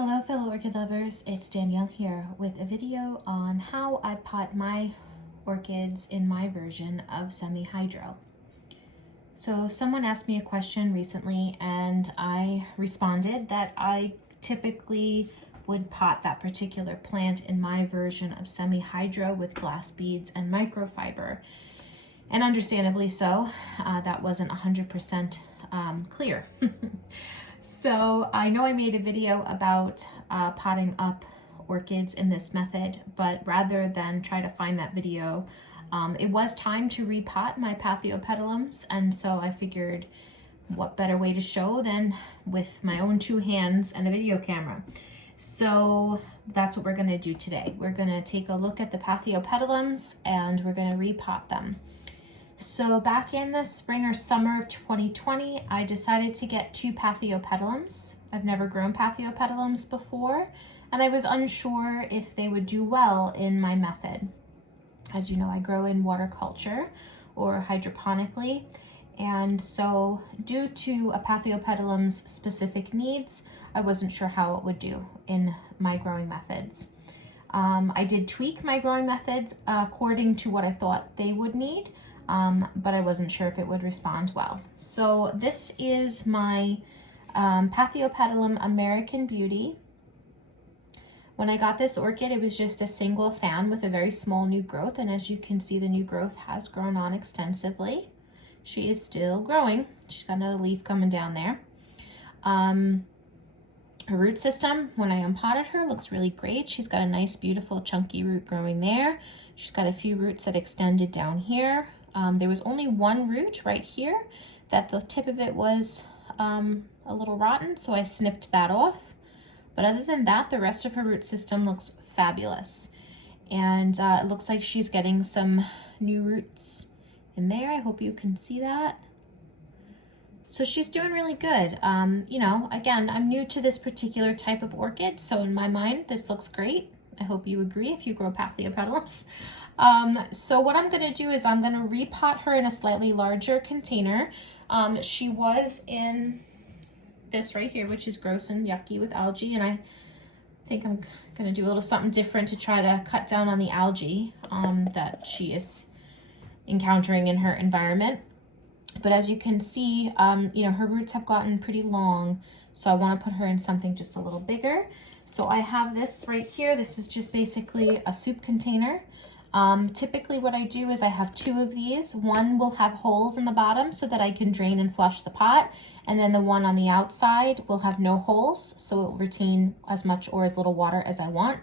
Hello fellow orchid lovers, it's Danielle here with a video on how I pot my orchids in my version of semi-hydro. So someone asked me a question recently and I responded that I typically would pot that particular plant in my version of semi-hydro with glass beads and microfiber. And understandably so, that wasn't 100% clear. So I know I made a video about potting up orchids in this method, but rather than try to find that video, it was time to repot my Papheopedilums, and so I figured what better way to show than with my own two hands and a video camera. So that's what we're going to do today. We're going to take a look at the Papheopedilums and we're going to repot them. So back in the spring or summer of 2020, I decided to get two Papheopedilums. I've never grown Papheopedilums before, and I was unsure if they would do well in my method. As you know, I grow in water culture or hydroponically, and so due to a Papheopedilum's specific needs, I wasn't sure how it would do in my growing methods. I did tweak my growing methods according to what I thought they would need. But I wasn't sure if it would respond well. So this is my Papheopedilum American Beauty. When I got this orchid, it was just a single fan with a very small new growth, and as you can see, the new growth has grown on extensively. She is still growing. She's got another leaf coming down there. Her root system, when I unpotted her, looks really great. She's got a nice, beautiful, chunky root growing there. She's got a few roots that extended down here. There was only one root right here that the tip of it was a little rotten, so I snipped that off. But other than that, the rest of her root system looks fabulous. And it looks like she's getting some new roots in there. I hope you can see that. So she's doing really good. You know, again, I'm new to this particular type of orchid, so in my mind, this looks great. I hope you agree if you grow Papheopedilums. So what I'm going to do is I'm going to repot her in a slightly larger container. She was in this right here, which is gross and yucky with algae, and I think I'm going to do a little something different to try to cut down on the algae that she is encountering in her environment. But as you can see, you know, her roots have gotten pretty long, so I want to put her in something just a little bigger. So I have this right here. This is just basically a soup container. Typically what I do is I have two of these. One will have holes in the bottom so that I can drain and flush the pot, and then the one on the outside will have no holes, so it will retain as much or as little water as I want.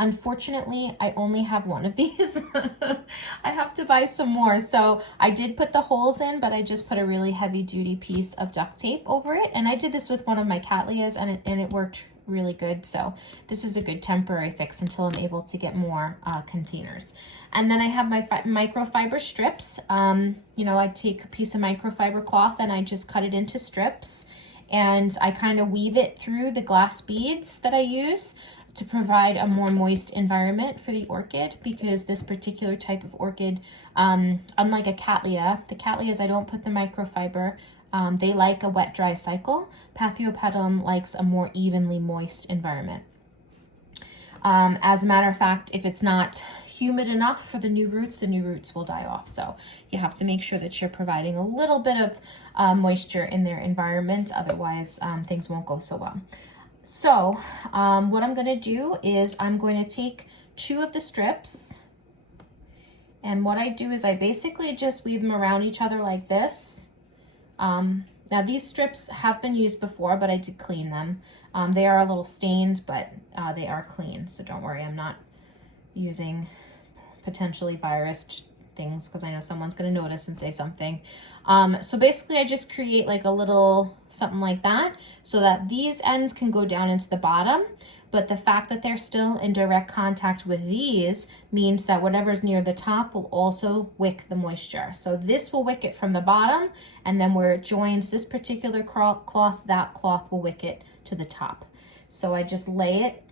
Unfortunately, I only have one of these. I have to buy some more. So I did put the holes in, but I just put a really heavy duty piece of duct tape over it. And I did this with one of my cattleyas and it worked really good. So this is a good temporary fix until I'm able to get more containers. And then I have my microfiber strips. You know, I take a piece of microfiber cloth and I just cut it into strips. And I kind of weave it through the glass beads that I use to provide a more moist environment for the orchid, because this particular type of orchid, unlike a cattleya, the cattleyas I don't put the microfiber, they like a wet dry cycle. Papheopedilum likes a more evenly moist environment. As a matter of fact, if it's not humid enough for the new roots will die off. So you have to make sure that you're providing a little bit of moisture in their environment, otherwise things won't go so well. So what I'm going to do is I'm going to take two of the strips, and what I do is I basically just weave them around each other like this. Now these strips have been used before, but I did clean them. They are a little stained, but they are clean, so don't worry, I'm not using potentially virus things because I know someone's going to notice and say something. So basically I just create like a little something like that so that these ends can go down into the bottom, but the fact that they're still in direct contact with these means that whatever's near the top will also wick the moisture. So this will wick it from the bottom, and then where it joins this particular cloth, that cloth will wick it to the top. So I just lay it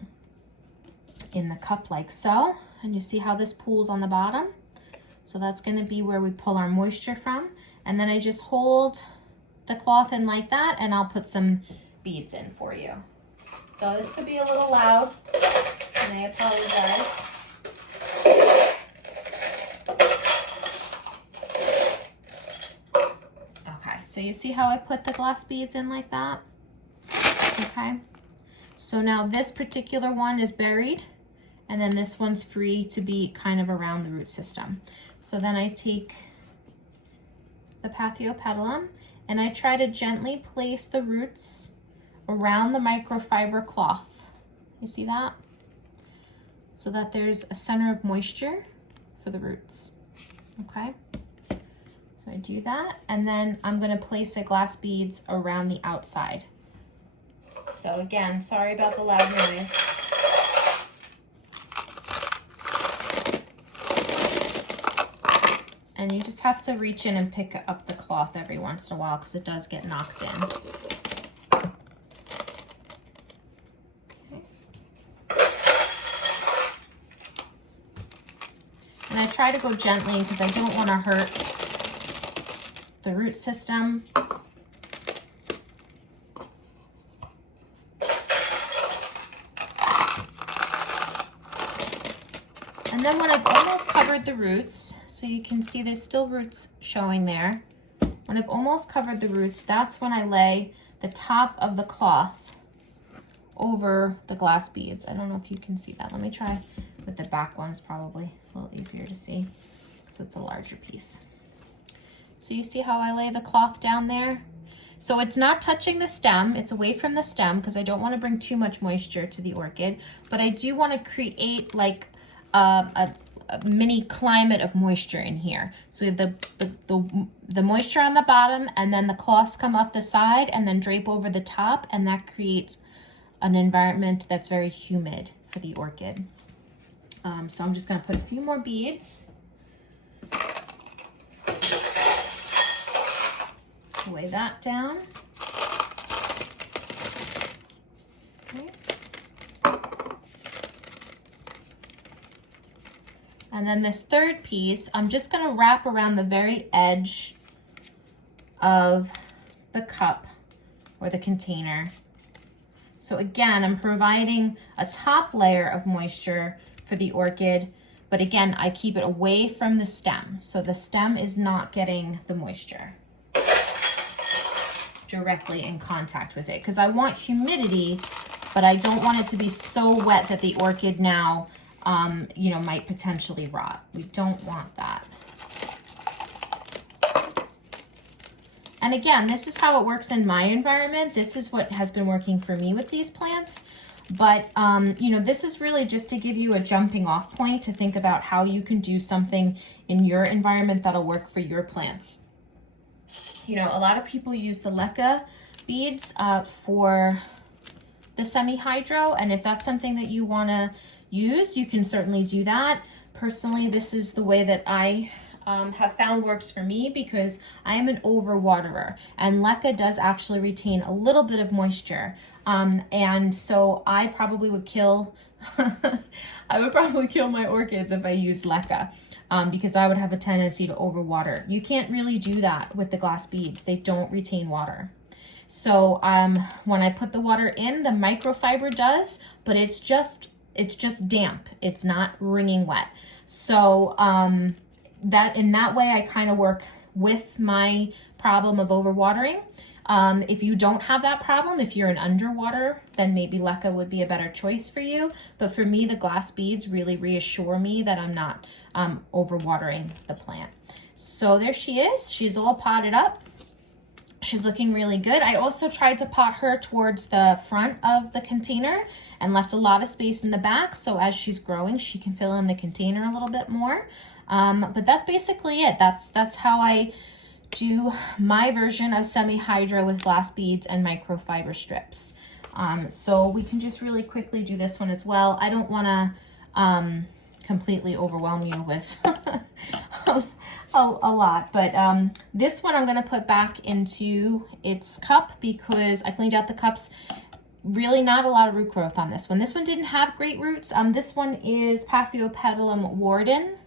in the cup like so, and you see how this pools on the bottom? So that's going to be where we pull our moisture from. And then I just hold the cloth in like that, and I'll put some beads in for you. So this could be a little loud, and I apologize. Okay, so you see how I put the glass beads in like that? Okay, so now this particular one is buried, and then this one's free to be kind of around the root system. So then I take the Papheopedilum and I try to gently place the roots around the microfiber cloth. You see that? So that there's a center of moisture for the roots, okay? So I do that, and then I'm gonna place the glass beads around the outside. So again, sorry about the loud noise. And you just have to reach in and pick up the cloth every once in a while because it does get knocked in. Okay. And I try to go gently because I don't want to hurt the root system. And then when I've almost covered the roots, so you can see there's still roots showing there. When I've almost covered the roots, that's when I lay the top of the cloth over the glass beads. I don't know if you can see that. Let me try with the back one. It's probably a little easier to see because it's a larger piece. So you see how I lay the cloth down there? So it's not touching the stem, it's away from the stem because I don't want to bring too much moisture to the orchid, but I do want to create like a mini climate of moisture in here. So we have the moisture on the bottom, and then the cloths come up the side and then drape over the top, and that creates an environment that's very humid for the orchid. So I'm just going to put a few more beads. Weigh that down. Okay. And then this third piece, I'm just going to wrap around the very edge of the cup or the container. So again, I'm providing a top layer of moisture for the orchid, but again, I keep it away from the stem. So the stem is not getting the moisture directly in contact with it because I want humidity, but I don't want it to be so wet that the orchid now you know, might potentially rot. We don't want that. And again, this is how it works in my environment. This is what has been working for me with these plants. But, you know, this is really just to give you a jumping off point to think about how you can do something in your environment that'll work for your plants. You know, a lot of people use the leca beads for the semi-hydro, and if that's something that you want to use, you can certainly do that. Personally, this is the way that I have found works for me because I am an overwaterer, and leca does actually retain a little bit of moisture, and so I probably would kill I would probably kill my orchids if I used leca. Because I would have a tendency to overwater. You can't really do that with the glass beads. They don't retain water. So when I put the water in, the microfiber does, but it's just damp. It's not wringing wet. So that in that way, I kind of work with my problem of overwatering. If you don't have that problem, if you're an underwater, then maybe leca would be a better choice for you. But for me, the glass beads really reassure me that I'm not overwatering the plant. So there she is. She's all potted up. She's looking really good. I also tried to pot her towards the front of the container and left a lot of space in the back. So as she's growing, she can fill in the container a little bit more. But that's basically it. That's how I do my version of semi-hydro with glass beads and microfiber strips. So we can just really quickly do this one as well. I don't want to completely overwhelm you with a lot, but this one I'm going to put back into its cup because I cleaned out the cups. Really not a lot of root growth on this one. This one didn't have great roots. This one is Papheopedilum warden.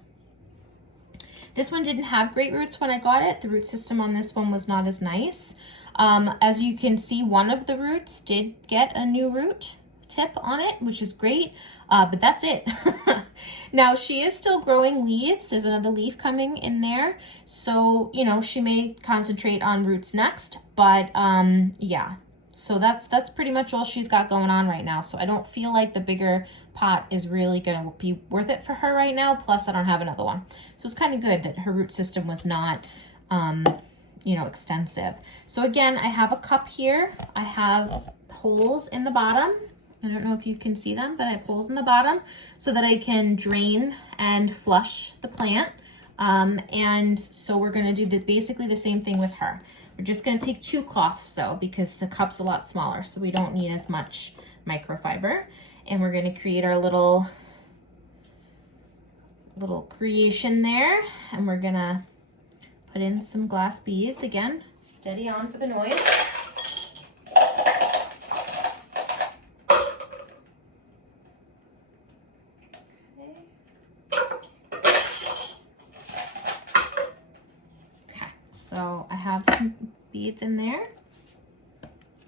This one didn't have great roots when I got it. The root system on this one was not as nice. As you can see, one of the roots did get a new root tip on it, which is great, but that's it. Now she is still growing leaves. There's another leaf coming in there. So, you know, she may concentrate on roots next, but yeah. So that's pretty much all she's got going on right now. So I don't feel like the bigger pot is really gonna be worth it for her right now. Plus I don't have another one. So it's kind of good that her root system was not, you know, extensive. So again, I have a cup here. I have holes in the bottom. I don't know if you can see them, but I have holes in the bottom so that I can drain and flush the plant. And so we're gonna do basically the same thing with her. We're just gonna take 2 cloths though, because the cup's a lot smaller, so we don't need as much microfiber. And we're gonna create our little creation there. And we're gonna put in some glass beads. Again, steady on for the noise. So I have some beads in there,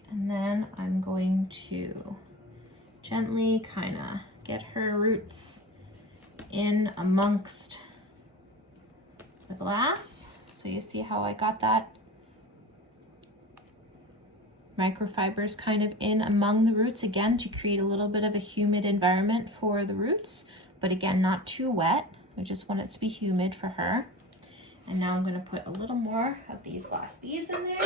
and then I'm going to gently kind of get her roots in amongst the glass. So you see how I got that microfibers kind of in among the roots, again, to create a little bit of a humid environment for the roots, but again, not too wet. I just want it to be humid for her. And now I'm going to put a little more of these glass beads in there.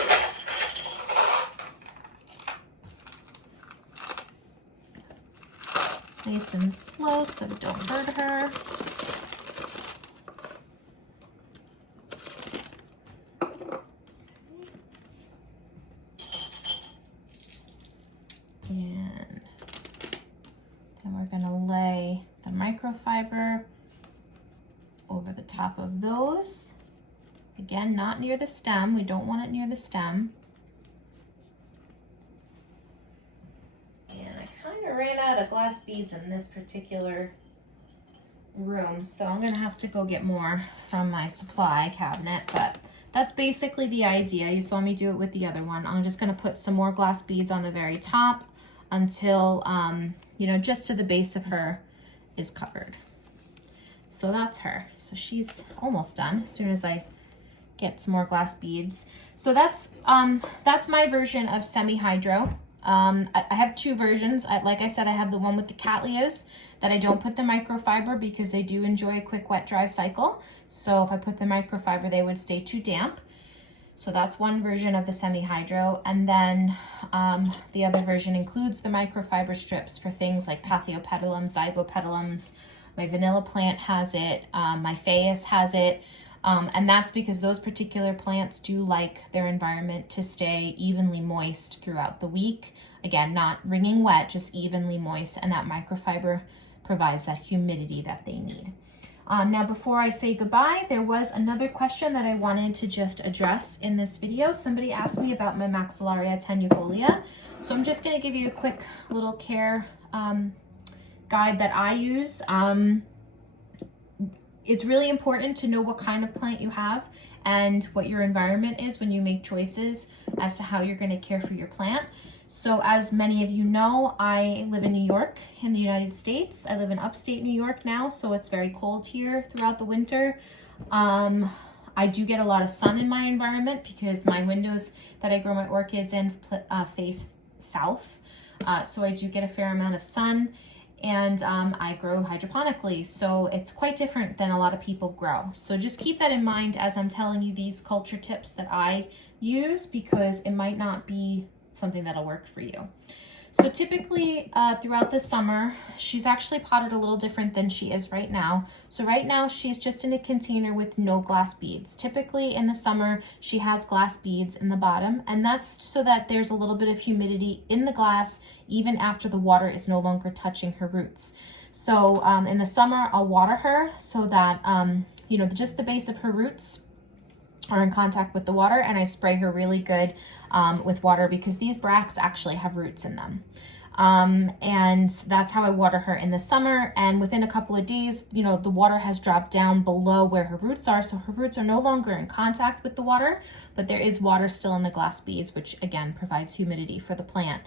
Nice and slow so it don't hurt her. And then we're going to lay the microfiber over the top of those. Again, not near the stem. We don't want it near the stem. And I kind of ran out of glass beads in this particular room, so I'm gonna have to go get more from my supply cabinet, but that's basically the idea. You saw me do it with the other one. I'm just gonna put some more glass beads on the very top until, you know, just to the base of her is covered. So that's her. So she's almost done as soon as I get some more glass beads. So that's my version of semi-hydro. I have 2 versions. Like I said, I have the one with the cattleyas that I don't put the microfiber because they do enjoy a quick wet dry cycle. So if I put the microfiber, they would stay too damp. So that's one version of the semi-hydro. And then the other version includes the microfiber strips for things like Papheopedilum, Zygopetalums. My vanilla plant has it, my Phaeus has it, and that's because those particular plants do like their environment to stay evenly moist throughout the week. Again, not wringing wet, just evenly moist, and that microfiber provides that humidity that they need. Now, before I say goodbye, there was another question that I wanted to just address in this video. Somebody asked me about my Maxillaria tenuifolia, so I'm just going to give you a quick little care guide that I use. It's really important to know what kind of plant you have and what your environment is when you make choices as to how you're going to care for your plant. So as many of you know, I live in New York in the United States. I live in upstate New York now, so it's very cold here throughout the winter. I do get a lot of sun in my environment because my windows that I grow my orchids in face south. So I do get a fair amount of sun. And I grow hydroponically, so it's quite different than a lot of people grow. So just keep that in mind as I'm telling you these culture tips that I use, because it might not be something that'll work for you. So typically throughout the summer, she's actually potted a little different than she is right now. So right now she's just in a container with no glass beads. Typically in the summer, she has glass beads in the bottom, and that's so that there's a little bit of humidity in the glass even after the water is no longer touching her roots. So in the summer, I'll water her so that, you know, just the base of her roots are in contact with the water, and I spray her really good with water because these bracts actually have roots in them. And that's how I water her in the summer, and within a couple of days, you know, the water has dropped down below where her roots are, so her roots are no longer in contact with the water, but there is water still in the glass beads, which again provides humidity for the plant.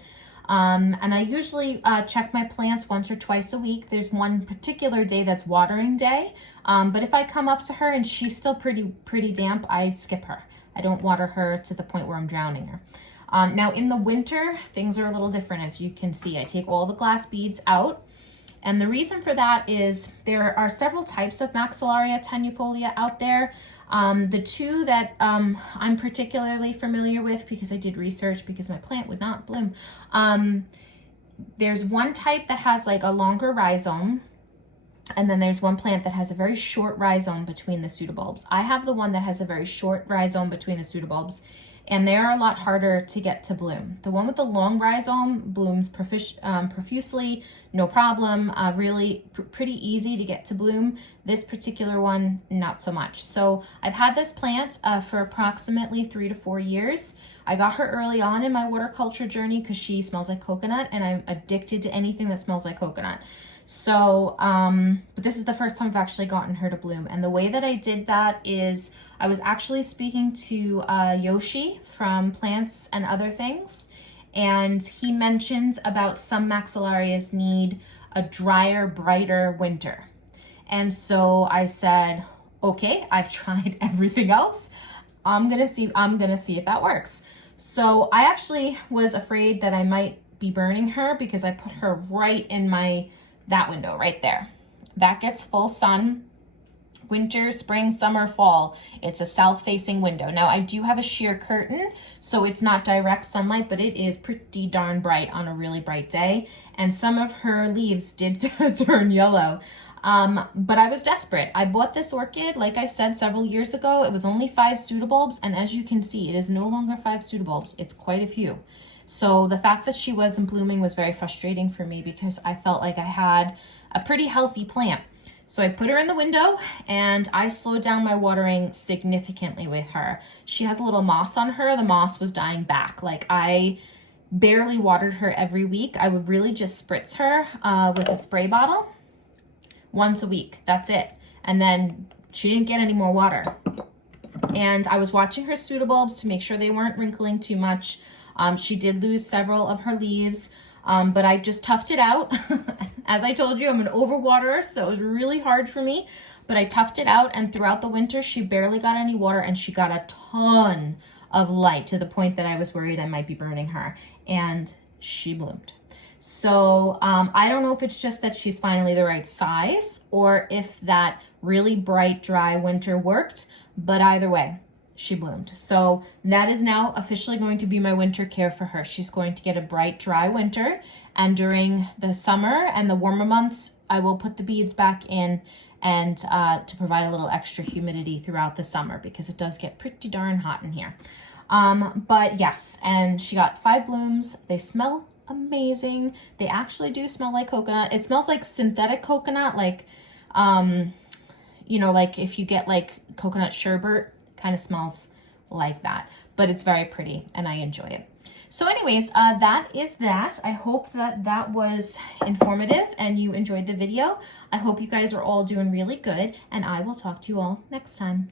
And I usually check my plants once or twice a week. There's one particular day that's watering day, but if I come up to her and she's still pretty damp, I skip her. I don't water her to the point where I'm drowning her. Now in the winter, things are a little different. As you can see, I take all the glass beads out. And the reason for that is there are several types of Maxillaria tenuifolia out there. The two that I'm particularly familiar with, because I did research because my plant would not bloom, there's one type that has like a longer rhizome, and then there's one plant that has a very short rhizome between the pseudobulbs. I have the one that has a very short rhizome between the pseudobulbs, and they are a lot harder to get to bloom. The one with the long rhizome blooms profusely, no problem, really pretty easy to get to bloom. This particular one, not so much. So I've had this plant for approximately 3 to 4 years. I got her early on in my waterculture journey because she smells like coconut, and I'm addicted to anything that smells like coconut. So, but this is the first time I've actually gotten her to bloom. And the way that I did that is I was actually speaking to Yoshi from Plants and Other Things, and he mentions about some maxillarias need a drier, brighter winter. And so I said, okay, I've tried everything else. I'm gonna see if that works. So I actually was afraid that I might be burning her because I put her right in that window right there. That gets full sun, winter, spring, summer, fall. It's a south-facing window. Now I do have a sheer curtain, so it's not direct sunlight, but it is pretty darn bright on a really bright day. And some of her leaves did turn yellow. But I was desperate. I bought this orchid, like I said, several years ago. It was only 5 pseudobulbs, and as you can see, it is no longer 5 pseudobulbs. It's quite a few. So the fact that she wasn't blooming was very frustrating for me because I felt like I had a pretty healthy plant. So I put her in the window and I slowed down my watering significantly with her. She has a little moss on her. The moss was dying back. Like, I barely watered her every week. I would really just spritz her with a spray bottle once a week. That's it. And then she didn't get any more water. And I was watching her pseudobulbs to make sure they weren't wrinkling too much. She did lose several of her leaves, but I just toughed it out. As I told you, I'm an overwaterer, so it was really hard for me, but I toughed it out, and throughout the winter, she barely got any water, and she got a ton of light to the point that I was worried I might be burning her, and she bloomed. So I don't know if it's just that she's finally the right size or if that really bright, dry winter worked, but either way, she bloomed. So that is now officially going to be my winter care for her. She's going to get a bright, dry winter, and during the summer and the warmer months, I will put the beads back in and to provide a little extra humidity throughout the summer because it does get pretty darn hot in here. But yes, and she got 5 blooms. They smell amazing. They actually do smell like coconut. It smells like synthetic coconut, like, you know, like if you get like coconut sherbet, kind of smells like that, but it's very pretty and I enjoy it. So anyways, that is that. I hope that that was informative and you enjoyed the video. I hope you guys are all doing really good, and I will talk to you all next time.